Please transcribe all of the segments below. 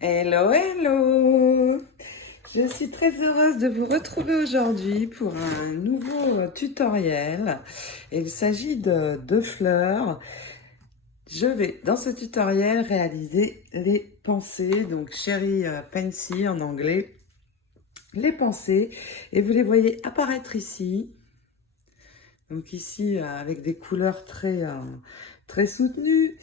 Hello, hello! Je suis très heureuse de vous retrouver aujourd'hui pour un nouveau tutoriel. Il s'agit de deux fleurs. Je vais, dans ce tutoriel, réaliser les pensées, donc Cherry Pansy en anglais, les pensées. Et vous les voyez apparaître ici. Donc ici, avec des couleurs très soutenues.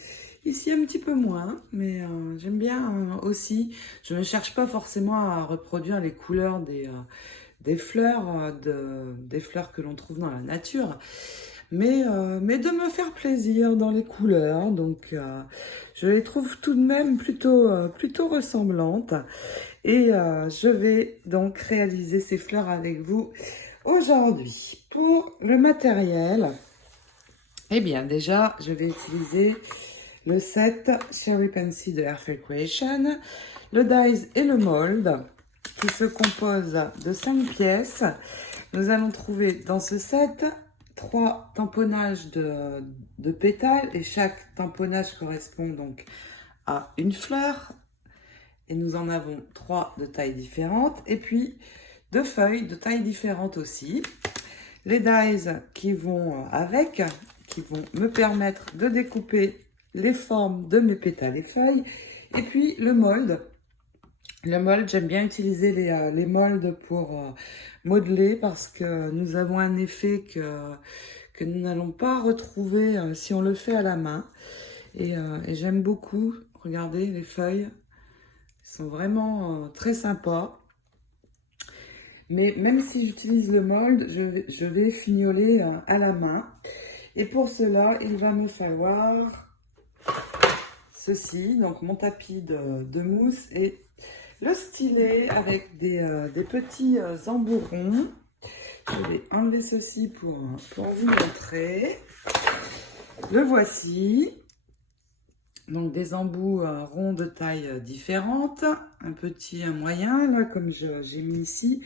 Ici, un petit peu moins, mais j'aime bien aussi. Je ne cherche pas forcément à reproduire les couleurs des fleurs, des fleurs que l'on trouve dans la nature, mais de me faire plaisir dans les couleurs. Donc, je les trouve tout de même plutôt ressemblantes. Et je vais donc réaliser ces fleurs avec vous aujourd'hui. Pour le matériel, eh bien déjà, je vais utiliser le set Cherry Pansy de Airfare Creation, le dies et le mold qui se compose de 5 pièces. Nous allons trouver dans ce set 3 tamponnages de pétales et chaque tamponnage correspond donc à une fleur. Et nous en avons 3 de tailles différentes et puis 2 feuilles de tailles différentes aussi. Les dies qui vont avec, qui vont me permettre de découper les formes de mes pétales et feuilles. Et puis le mold. Le mold, j'aime bien utiliser les molds pour modeler parce que nous avons un effet que nous n'allons pas retrouver si on le fait à la main. Et j'aime beaucoup, regardez les feuilles, elles sont vraiment très sympas. Mais même si j'utilise le mold, je vais fignoler à la main. Et pour cela, il va me falloir ceci, donc mon tapis de mousse et le stylet avec des petits embouts ronds. Je vais enlever ceci pour vous montrer. Le voici. Donc des embouts ronds de taille différentes. Un petit, un moyen, là, comme j'ai mis ici.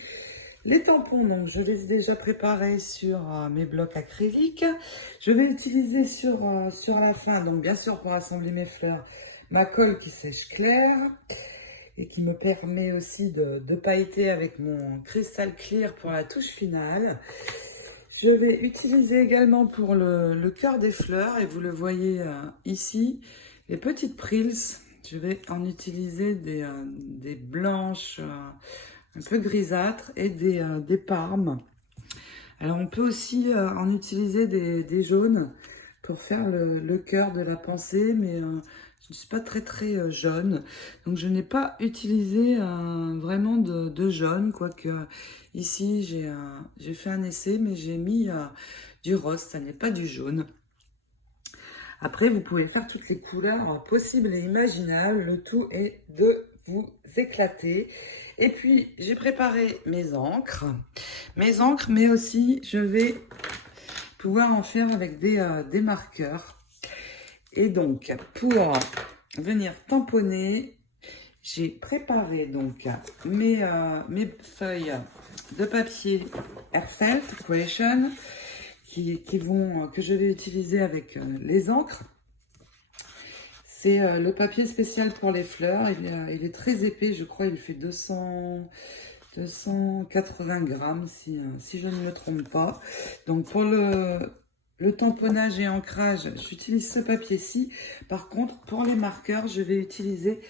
Les tampons, donc je les ai déjà préparés sur mes blocs acryliques. Je vais utiliser sur la fin, donc bien sûr pour assembler mes fleurs, ma colle qui sèche clair et qui me permet aussi de pailleter avec mon cristal clear pour la touche finale. Je vais utiliser également pour le cœur des fleurs, et vous le voyez ici, les petites prills. Je vais en utiliser des blanches un peu grisâtres et des parmes. Alors on peut aussi en utiliser des jaunes pour faire le cœur de la pensée, mais je ne suis pas très jaune. Donc je n'ai pas utilisé vraiment de jaune, quoique ici j'ai fait un essai, mais j'ai mis du rose, ça n'est pas du jaune. Après, vous pouvez faire toutes les couleurs possibles et imaginables. Le tout est de vous éclater. Et puis, j'ai préparé mes encres. Mais aussi, je vais pouvoir en faire avec des marqueurs. Et donc, pour venir tamponner, j'ai préparé donc mes feuilles de papier Airfelt Creation que je vais utiliser avec les encres. C'est le papier spécial pour les fleurs. Il est très épais, je crois. Il fait 280 grammes, si je ne me trompe pas. Donc, pour le tamponnage et ancrage, j'utilise ce papier-ci. Par contre, pour les marqueurs, je vais utiliser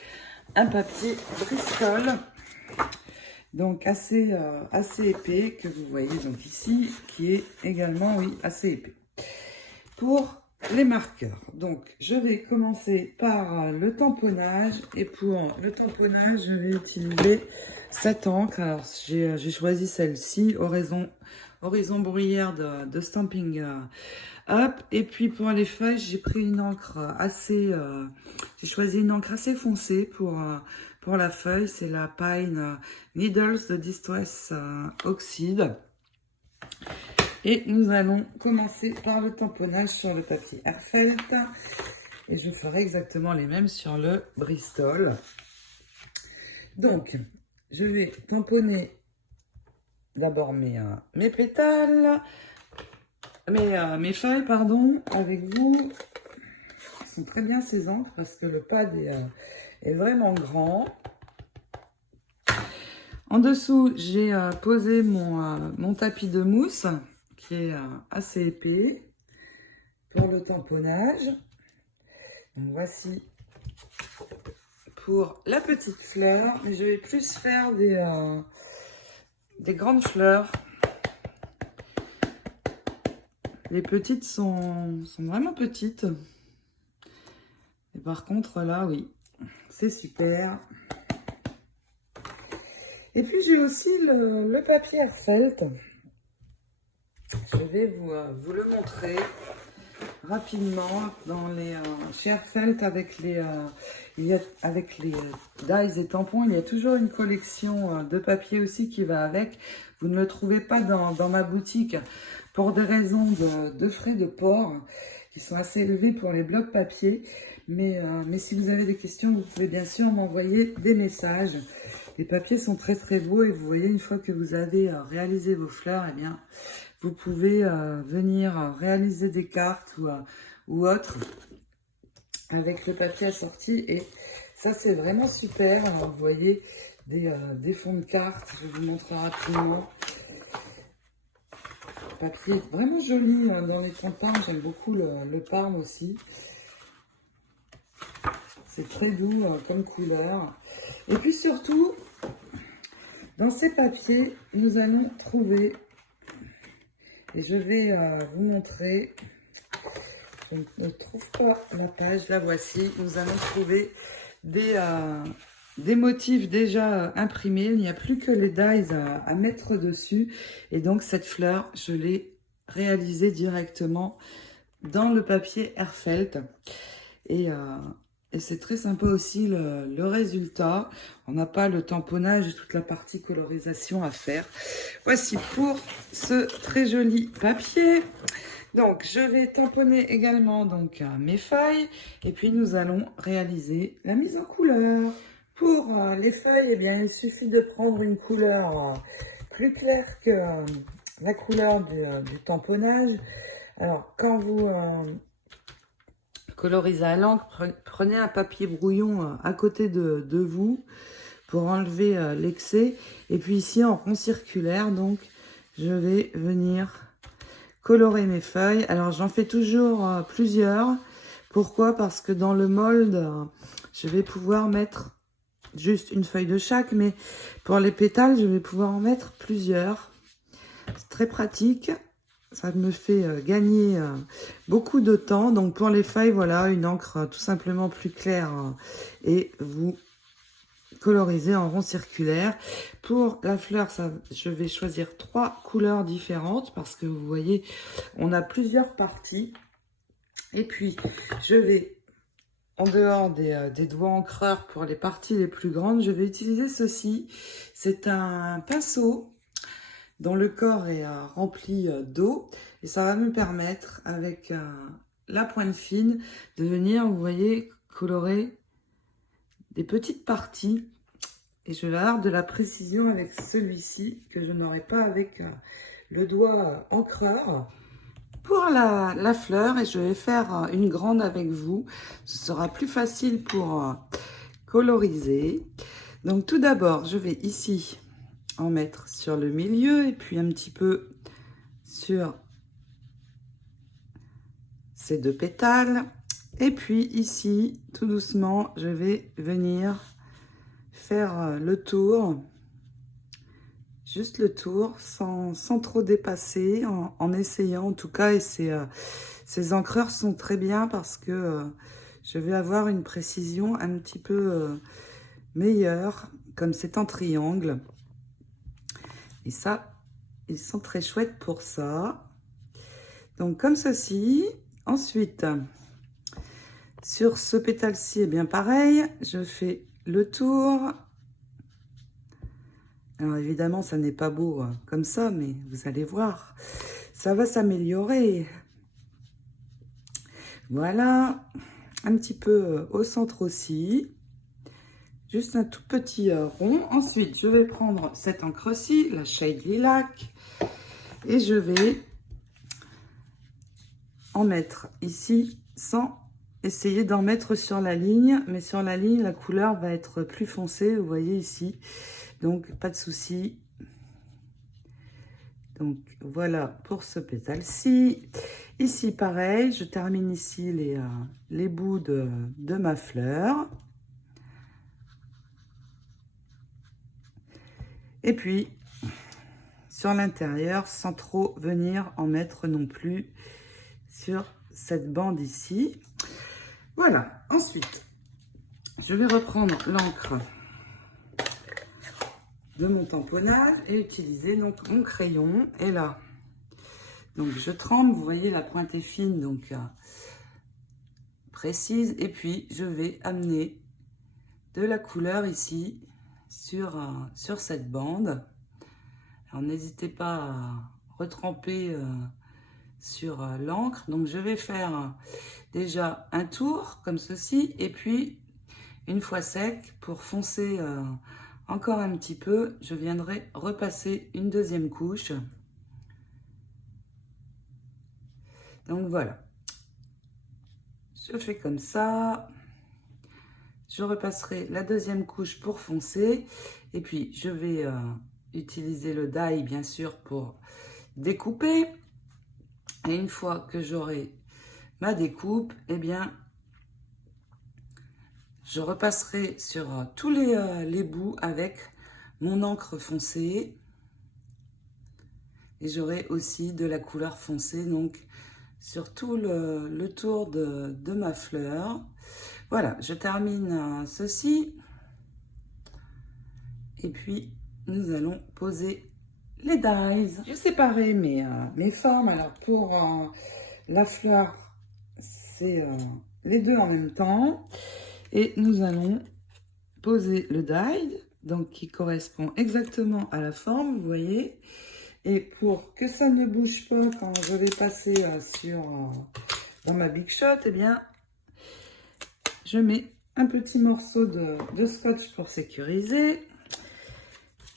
un papier Bristol. Donc, assez épais, que vous voyez donc ici, qui est également, oui, assez épais. Pour les marqueurs, donc je vais commencer par le tamponnage, et pour le tamponnage je vais utiliser cette encre. Alors j'ai choisi celle-ci, horizon bruyère de Stampin' Up. Et puis pour les feuilles, j'ai pris une encre j'ai choisi une encre assez foncée pour la feuille. C'est la Pine Needles de Distress Oxide. Et nous allons commencer par le tamponnage sur le papier Airfelt. Et je ferai exactement les mêmes sur le Bristol. Donc, je vais tamponner d'abord mes pétales, mes feuilles, pardon, avec vous. Elles sont très bien ces encres parce que le pad est vraiment grand. En dessous, j'ai posé mon tapis de mousse qui est assez épais pour le tamponnage. Donc voici pour la petite fleur, mais je vais plus faire des grandes fleurs. Les petites sont vraiment petites. Et par contre là, oui, c'est super. Et puis j'ai aussi le papier Airfelt. Je vais vous le montrer rapidement dans chez Airfelt avec les dies et tampons. Il y a toujours une collection de papier aussi qui va avec. Vous ne le trouvez pas dans ma boutique pour des raisons de frais de port qui sont assez élevés pour les blocs papier. Mais si vous avez des questions, vous pouvez bien sûr m'envoyer des messages. Les papiers sont très très beaux et vous voyez, une fois que vous avez réalisé vos fleurs, eh bien, vous pouvez venir réaliser des cartes ou autres avec le papier assorti. Et ça, c'est vraiment super. Alors, vous voyez des fonds de cartes. Je vais vous montrer rapidement. Le papier est vraiment joli dans les tons de Parme. J'aime beaucoup le Parme aussi. C'est très doux comme couleur. Et puis surtout, dans ces papiers, nous allons trouver, et je vais vous montrer, je ne trouve pas la page, la voici, nous allons trouver des motifs déjà imprimés, il n'y a plus que les dies à mettre dessus, et donc cette fleur, je l'ai réalisée directement dans le papier Airfelt, et c'est très sympa aussi le résultat. On n'a pas le tamponnage et toute la partie colorisation à faire. Voici pour ce très joli papier. Donc, je vais tamponner également donc mes feuilles. Et puis, nous allons réaliser la mise en couleur. Pour les feuilles, eh bien, il suffit de prendre une couleur plus claire que la couleur du tamponnage. Alors, quand vous colorisez à l'encre, prenez un papier brouillon à côté de vous pour enlever l'excès. Et puis ici, en rond circulaire, donc, je vais venir colorer mes feuilles. Alors, j'en fais toujours plusieurs. Pourquoi? Parce que dans le mold, je vais pouvoir mettre juste une feuille de chaque, mais pour les pétales, je vais pouvoir en mettre plusieurs. C'est très pratique. Ça me fait gagner beaucoup de temps. Donc pour les feuilles, voilà, une encre tout simplement plus claire et vous colorisez en rond circulaire. Pour la fleur, je vais choisir 3 couleurs différentes parce que vous voyez, on a plusieurs parties. Et puis, je vais, en dehors des doigts encreurs pour les parties les plus grandes, je vais utiliser ceci. C'est un pinceau dont le corps est rempli d'eau. Et ça va me permettre, avec la pointe fine, de venir, vous voyez, colorer des petites parties. Et je vais avoir de la précision avec celui-ci, que je n'aurai pas avec le doigt encreur. Pour la fleur, et je vais faire une grande avec vous, ce sera plus facile pour coloriser. Donc tout d'abord, je vais ici en mettre sur le milieu et puis un petit peu sur ces 2 pétales. Et puis ici, tout doucement, je vais venir faire le tour, juste le tour, sans trop dépasser, en essayant en tout cas. Et ces encreurs sont très bien parce que je vais avoir une précision un petit peu meilleure, comme c'est en triangle. Et ça, ils sont très chouettes pour ça. Donc comme ceci. Ensuite, sur ce pétale-ci, eh bien pareil, je fais le tour. Alors évidemment, ça n'est pas beau comme ça, mais vous allez voir, ça va s'améliorer. Voilà, un petit peu au centre aussi. Juste un tout petit rond. Ensuite, je vais prendre cette encre-ci, la Shade Lilac, et je vais en mettre ici sans essayer d'en mettre sur la ligne, mais sur la ligne, la couleur va être plus foncée, vous voyez ici. Donc, pas de souci. Donc, voilà pour ce pétale-ci. Ici, pareil, je termine ici les bouts de ma fleur. Et puis, sur l'intérieur, sans trop venir en mettre non plus sur cette bande ici. Voilà. Ensuite, je vais reprendre l'encre de mon tamponnage et utiliser donc mon crayon. Et là, donc je trempe, vous voyez la pointe est fine, donc précise. Et puis, je vais amener de la couleur ici sur cette bande. Alors, n'hésitez pas à retremper sur l'encre. Donc, je vais faire déjà un tour comme ceci. Et puis, une fois sec, pour foncer encore un petit peu, je viendrai repasser une deuxième couche. Donc, voilà. Je fais comme ça. Je repasserai la deuxième couche pour foncer. Et puis, je vais utiliser le die, bien sûr, pour découper. Et une fois que j'aurai ma découpe, eh bien, je repasserai sur tous les bouts avec mon encre foncée. Et j'aurai aussi de la couleur foncée, donc, sur tout le tour de ma fleur. Voilà, je termine ceci. Et puis, nous allons poser les dies. J'ai séparé mes formes. Alors, pour la fleur, c'est les deux en même temps. Et nous allons poser le die, donc qui correspond exactement à la forme, vous voyez. Et pour que ça ne bouge pas quand je vais passer dans ma Big Shot, eh bien, je mets un petit morceau de scotch pour sécuriser.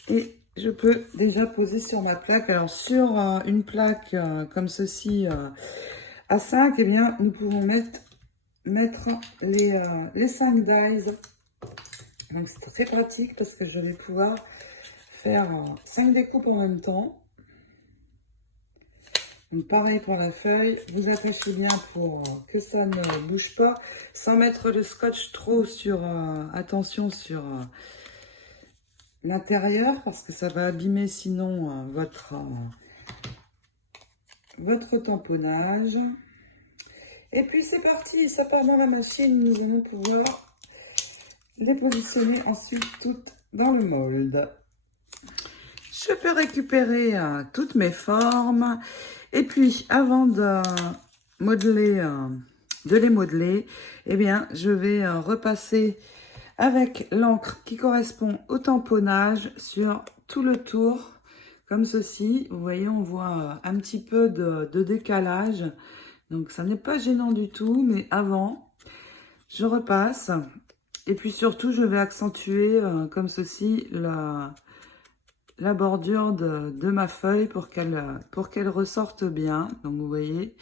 Et je peux déjà poser sur ma plaque. Alors, sur une plaque comme ceci, à 5, eh bien, nous pouvons mettre les 5 dies. Donc, c'est très pratique parce que je vais pouvoir faire 5 découpes en même temps. Donc, pareil pour la feuille. Vous attachez bien pour que ça ne bouge pas. Sans mettre le scotch trop sur... attention sur... l'intérieur parce que ça va abîmer sinon votre tamponnage. Et puis c'est parti, ça part dans la machine. Nous allons pouvoir les positionner ensuite toutes dans le mold. Je peux récupérer toutes mes formes. Et puis avant de modeler, de les modeler, eh bien je vais repasser avec l'encre qui correspond au tamponnage sur tout le tour, comme ceci. Vous voyez, on voit un petit peu de décalage. Donc, ça n'est pas gênant du tout, mais avant, je repasse. Et puis surtout, je vais accentuer, comme ceci, la bordure de ma feuille pour qu'elle ressorte bien. Donc, vous voyez,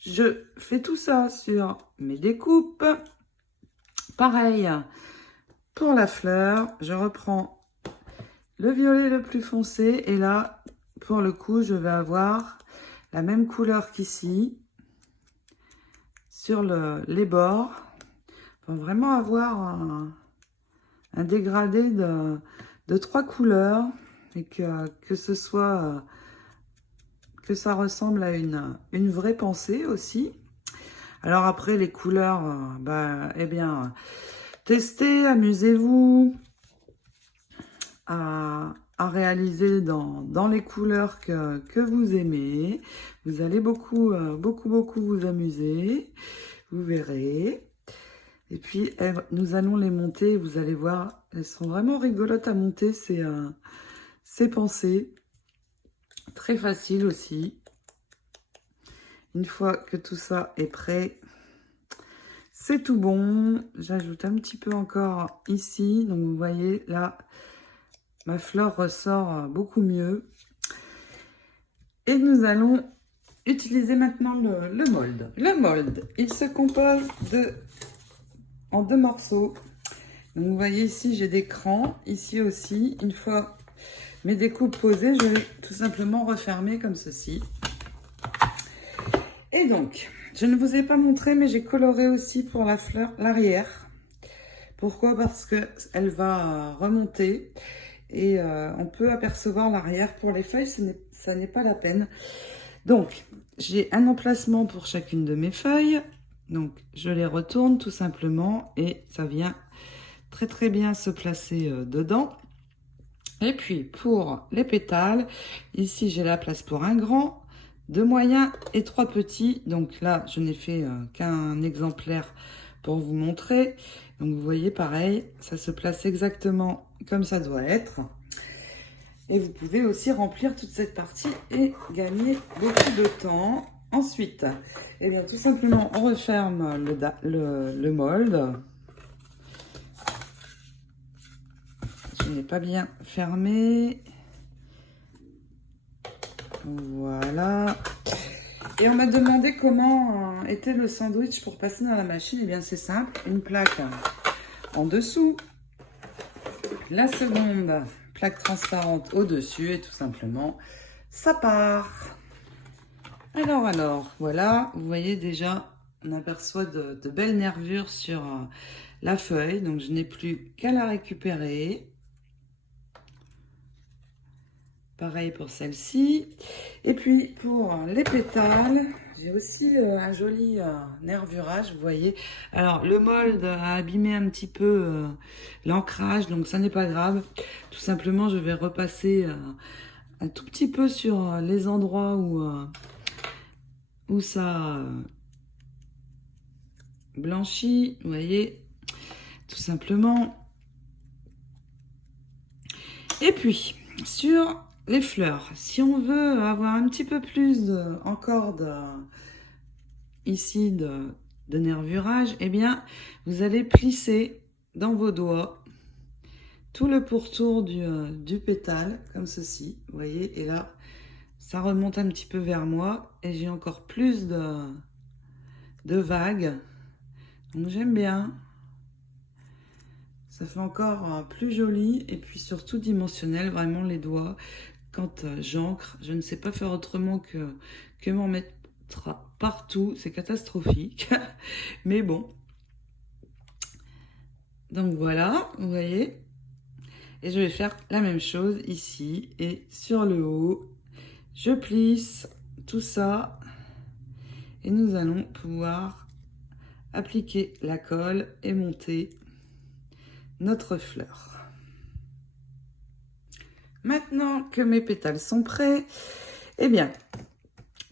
je fais tout ça sur mes découpes. Pareil, pour la fleur, je reprends le violet le plus foncé. Et là, pour le coup, je vais avoir la même couleur qu'ici, sur les bords. Pour vraiment avoir un dégradé de 3 couleurs. Et que ce soit... que ça ressemble à une vraie pensée aussi. Alors après, les couleurs, eh bien... testez, amusez-vous à réaliser dans les couleurs que vous aimez. Vous allez beaucoup vous amuser. Vous verrez. Et puis, nous allons les monter. Vous allez voir, elles sont vraiment rigolotes à monter, ces pensées. Très facile aussi. Une fois que tout ça est prêt... c'est tout bon. J'ajoute un petit peu encore ici. Donc, vous voyez, là, ma fleur ressort beaucoup mieux. Et nous allons utiliser maintenant le mold. Le mold, il se compose en 2 morceaux. Donc vous voyez ici, j'ai des crans. Ici aussi, une fois mes découpes posées, je vais tout simplement refermer comme ceci. Et donc, je ne vous ai pas montré, mais j'ai coloré aussi pour la fleur l'arrière. Pourquoi? Parce qu'elle va remonter et on peut apercevoir l'arrière. Pour les feuilles, ça n'est pas la peine. Donc, j'ai un emplacement pour chacune de mes feuilles. Donc, je les retourne tout simplement et ça vient très très bien se placer dedans. Et puis, pour les pétales, ici, j'ai la place pour un grand, 2 moyens et 3 petits. Donc là, je n'ai fait qu'un exemplaire pour vous montrer. Donc vous voyez, pareil, ça se place exactement comme ça doit être. Et vous pouvez aussi remplir toute cette partie et gagner beaucoup de temps. Ensuite, eh bien, tout simplement, on referme le mold. Je n'ai pas bien fermé. Voilà. Et on m'a demandé comment était le sandwich pour passer dans la machine. Eh bien, c'est simple. Une plaque en dessous. La seconde plaque transparente au-dessus. Et tout simplement, ça part. Alors, voilà. Vous voyez déjà, on aperçoit de belles nervures sur la feuille. Donc, je n'ai plus qu'à la récupérer. Pareil pour celle-ci. Et puis pour les pétales, j'ai aussi un joli nervurage, vous voyez. Alors le mold a abîmé un petit peu l'ancrage, donc ça n'est pas grave. Tout simplement, je vais repasser un tout petit peu sur les endroits où ça blanchit, vous voyez, tout simplement. Et puis, sur les fleurs, si on veut avoir un petit peu plus encore ici de nervurage, eh bien, vous allez plisser dans vos doigts tout le pourtour du pétale, comme ceci, vous voyez, et là, ça remonte un petit peu vers moi, et j'ai encore plus de vagues, donc j'aime bien. Ça fait encore plus joli, et puis surtout dimensionnel, vraiment les doigts. Quand j'encre, je ne sais pas faire autrement que m'en mettre partout. C'est catastrophique. Mais bon. Donc voilà, vous voyez. Et je vais faire la même chose ici. Et sur le haut, je plisse tout ça. Et nous allons pouvoir appliquer la colle et monter notre fleur. Maintenant que mes pétales sont prêts, eh bien,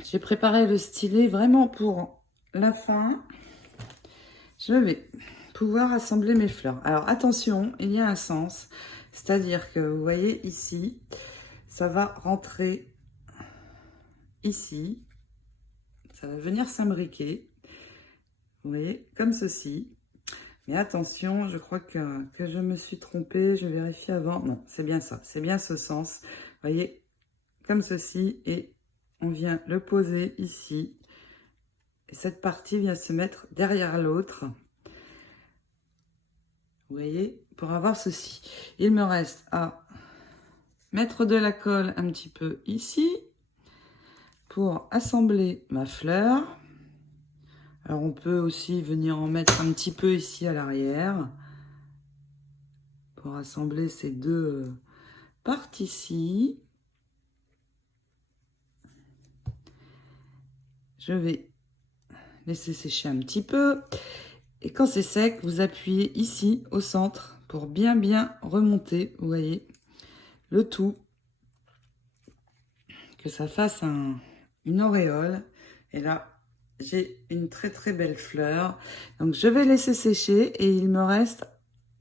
j'ai préparé le stylet vraiment pour la fin. Je vais pouvoir assembler mes fleurs. Alors attention, il y a un sens, c'est-à-dire que vous voyez ici, ça va rentrer ici, ça va venir s'imbriquer, vous voyez, comme ceci. Mais attention, je crois que je me suis trompée, je vérifie avant. Non, c'est bien ça, c'est bien ce sens. Vous voyez, comme ceci, et on vient le poser ici. Et cette partie vient se mettre derrière l'autre. Vous voyez, pour avoir ceci. Il me reste à mettre de la colle un petit peu ici pour assembler ma fleur. Alors on peut aussi venir en mettre un petit peu ici à l'arrière pour assembler ces deux parties-ci. Je vais laisser sécher un petit peu. Et quand c'est sec, vous appuyez ici au centre pour bien remonter, vous voyez, le tout. Que ça fasse une auréole. Et là, j'ai une très belle fleur. Donc je vais laisser sécher et il me reste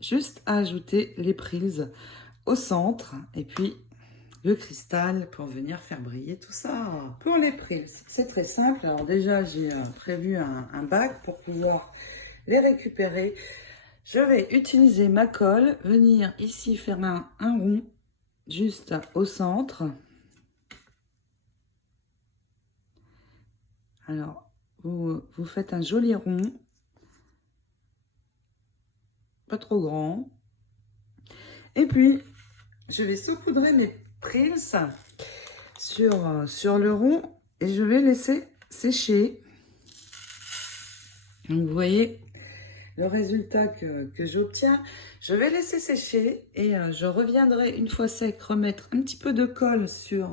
juste à ajouter les prises au centre. Et puis le cristal pour venir faire briller tout ça. Pour les prises, c'est très simple. Alors déjà, j'ai prévu un bac pour pouvoir les récupérer. Je vais utiliser ma colle, venir ici faire un rond juste au centre. Alors, vous faites un joli rond, pas trop grand. Et puis, je vais saupoudrer mes prills sur le rond et je vais laisser sécher. Donc, vous voyez le résultat que j'obtiens. Je vais laisser sécher et je reviendrai une fois sec remettre un petit peu de colle sur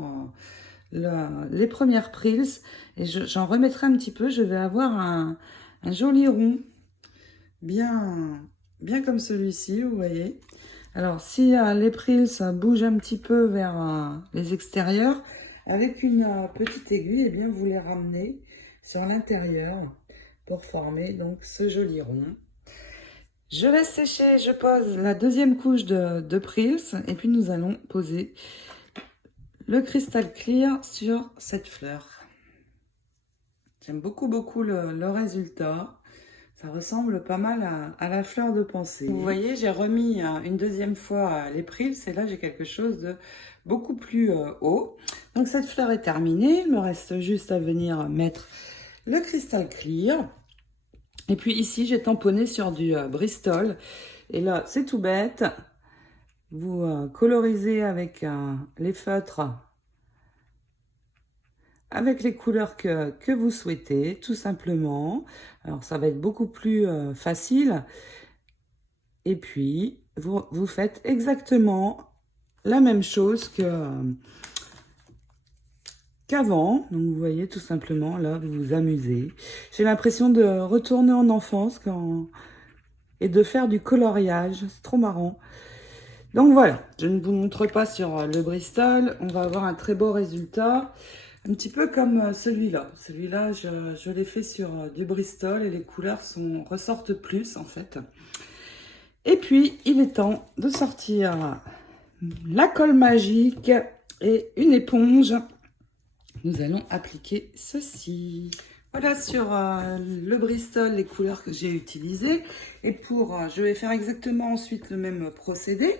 les premières prills et j'en remettrai un petit peu. Je vais avoir un joli rond bien comme celui-ci, vous voyez. Alors, si les prills bougent un petit peu vers les extérieurs, avec une petite aiguille, eh bien, vous les ramenez sur l'intérieur pour former donc ce joli rond. Je laisse sécher, je pose la deuxième couche de prills et puis nous allons poser le cristal clear sur cette fleur. J'aime beaucoup le résultat. Ça ressemble pas mal à la fleur de pensée. Vous voyez, j'ai remis une deuxième fois les prills et là j'ai quelque chose de beaucoup plus haut. Donc cette fleur est terminée, il me reste juste à venir mettre le cristal clear. Et puis ici j'ai tamponné sur du Bristol. Et là c'est tout bête, vous colorisez avec les feutres avec les couleurs que vous souhaitez, tout simplement. Alors, ça va être beaucoup plus facile. Et puis, vous faites exactement la même chose qu'avant. Donc, vous voyez, tout simplement, là, vous vous amusez. J'ai l'impression de retourner en enfance et de faire du coloriage. C'est trop marrant. Donc, voilà. Je ne vous montre pas sur le Bristol. On va avoir un très beau résultat. Un petit peu comme celui-là. Celui-là, je l'ai fait sur du Bristol et les couleurs ressortent plus en fait. Et puis, il est temps de sortir la colle magique et une éponge. Nous allons appliquer ceci. Voilà sur le Bristol les couleurs que j'ai utilisées. Et je vais faire exactement ensuite le même procédé.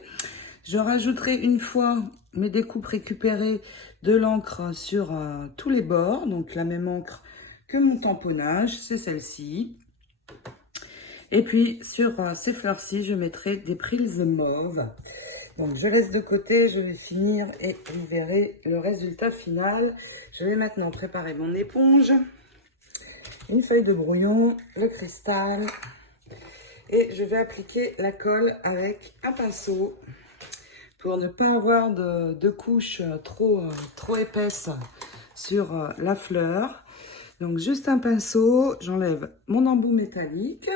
Je rajouterai une fois mes découpes récupérées de l'encre sur tous les bords. Donc la même encre que mon tamponnage, c'est celle-ci. Et puis sur ces fleurs-ci, je mettrai des prills mauve. Donc je laisse de côté, je vais finir et vous verrez le résultat final. Je vais maintenant préparer mon éponge, une feuille de brouillon, le cristal. Et je vais appliquer la colle avec un pinceau pour ne pas avoir de couche trop épaisse sur la fleur. Donc juste un pinceau, j'enlève mon embout métallique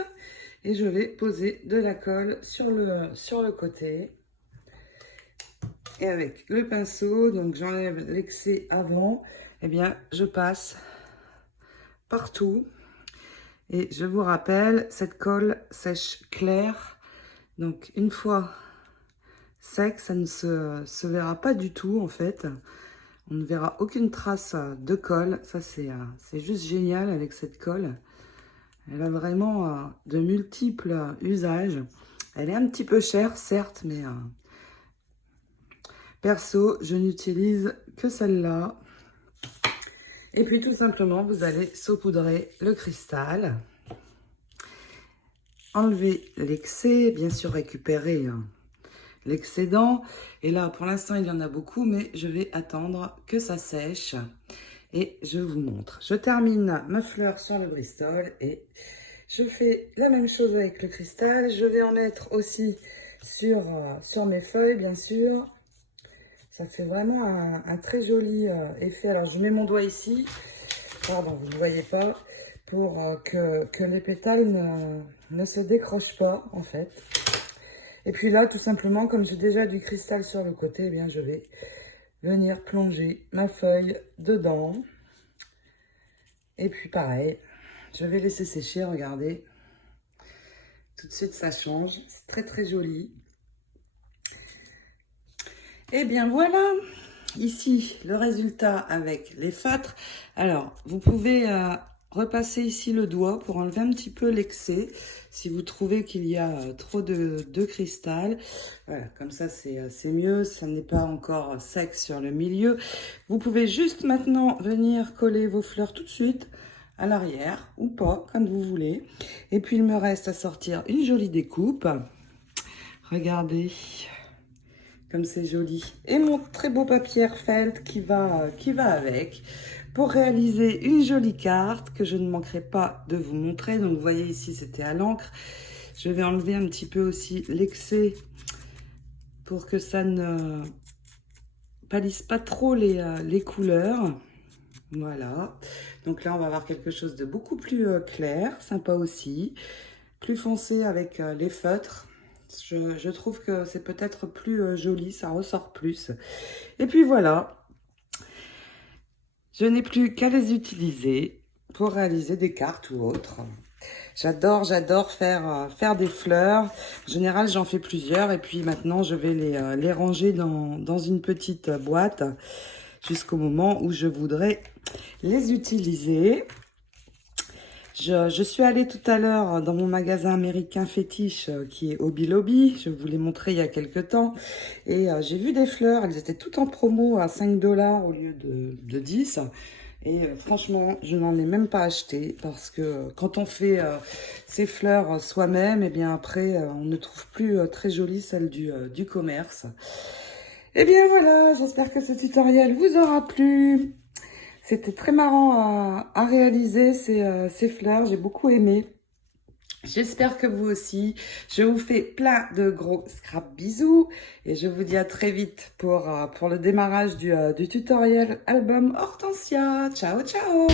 et je vais poser de la colle sur le côté. Et avec le pinceau, donc j'enlève l'excès avant, et bien je passe partout. Et je vous rappelle, cette colle sèche claire. Donc une fois sec, ça ne se verra pas du tout en fait. On ne verra aucune trace de colle. Ça, c'est juste génial avec cette colle. Elle a vraiment de multiples usages. Elle est un petit peu chère, certes, mais perso, je n'utilise que celle-là. Et puis, tout simplement, vous allez saupoudrer le cristal. Enlever l'excès, bien sûr récupérer l'excédent. Et là, pour l'instant, il y en a beaucoup, mais je vais attendre que ça sèche. Et je vous montre. Je termine ma fleur sur le Bristol et je fais la même chose avec le cristal. Je vais en mettre aussi sur mes feuilles, bien sûr. Ça fait vraiment un très joli effet. Alors, je mets mon doigt ici. Pardon, vous ne voyez pas. Pour que les pétales ne se décrochent pas, en fait. Et puis là, tout simplement, comme j'ai déjà du cristal sur le côté, eh bien, je vais venir plonger ma feuille dedans. Et puis pareil, je vais laisser sécher, regardez. Tout de suite, ça change. C'est très, très joli. Et bien voilà, ici, le résultat avec les feutres. Alors, vous pouvez repasser ici le doigt pour enlever un petit peu l'excès. Si vous trouvez qu'il y a trop de cristal. Voilà, comme ça, c'est mieux. Ça n'est pas encore sec sur le milieu. Vous pouvez juste maintenant venir coller vos fleurs tout de suite à l'arrière ou pas, comme vous voulez. Et puis il me reste à sortir une jolie découpe. Regardez comme c'est joli. Et mon très beau papier felt qui va avec pour réaliser une jolie carte que je ne manquerai pas de vous montrer. Donc vous voyez ici c'était à l'encre. Je vais enlever un petit peu aussi l'excès pour que ça ne palisse pas trop les couleurs. Voilà, donc là on va avoir quelque chose de beaucoup plus clair, sympa aussi, plus foncé avec les feutres. Je trouve que c'est peut-être plus joli, ça ressort plus. Et puis voilà, je n'ai plus qu'à les utiliser pour réaliser des cartes ou autres. J'adore faire des fleurs. En général, j'en fais plusieurs et puis maintenant, je vais les ranger dans une petite boîte jusqu'au moment où je voudrais les utiliser. Je suis allée tout à l'heure dans mon magasin américain fétiche qui est Hobby Lobby. Je vous l'ai montré il y a quelques temps. Et j'ai vu des fleurs. Elles étaient toutes en promo à 5 $ au lieu de 10. Et franchement, je n'en ai même pas acheté parce que quand on fait ces fleurs soi-même, et bien après, on ne trouve plus très jolies celles du commerce. Et bien voilà, j'espère que ce tutoriel vous aura plu. C'était très marrant à réaliser ces fleurs, j'ai beaucoup aimé. J'espère que vous aussi. Je vous fais plein de gros scrap bisous et je vous dis à très vite pour le démarrage du tutoriel album Hortensia. Ciao, ciao!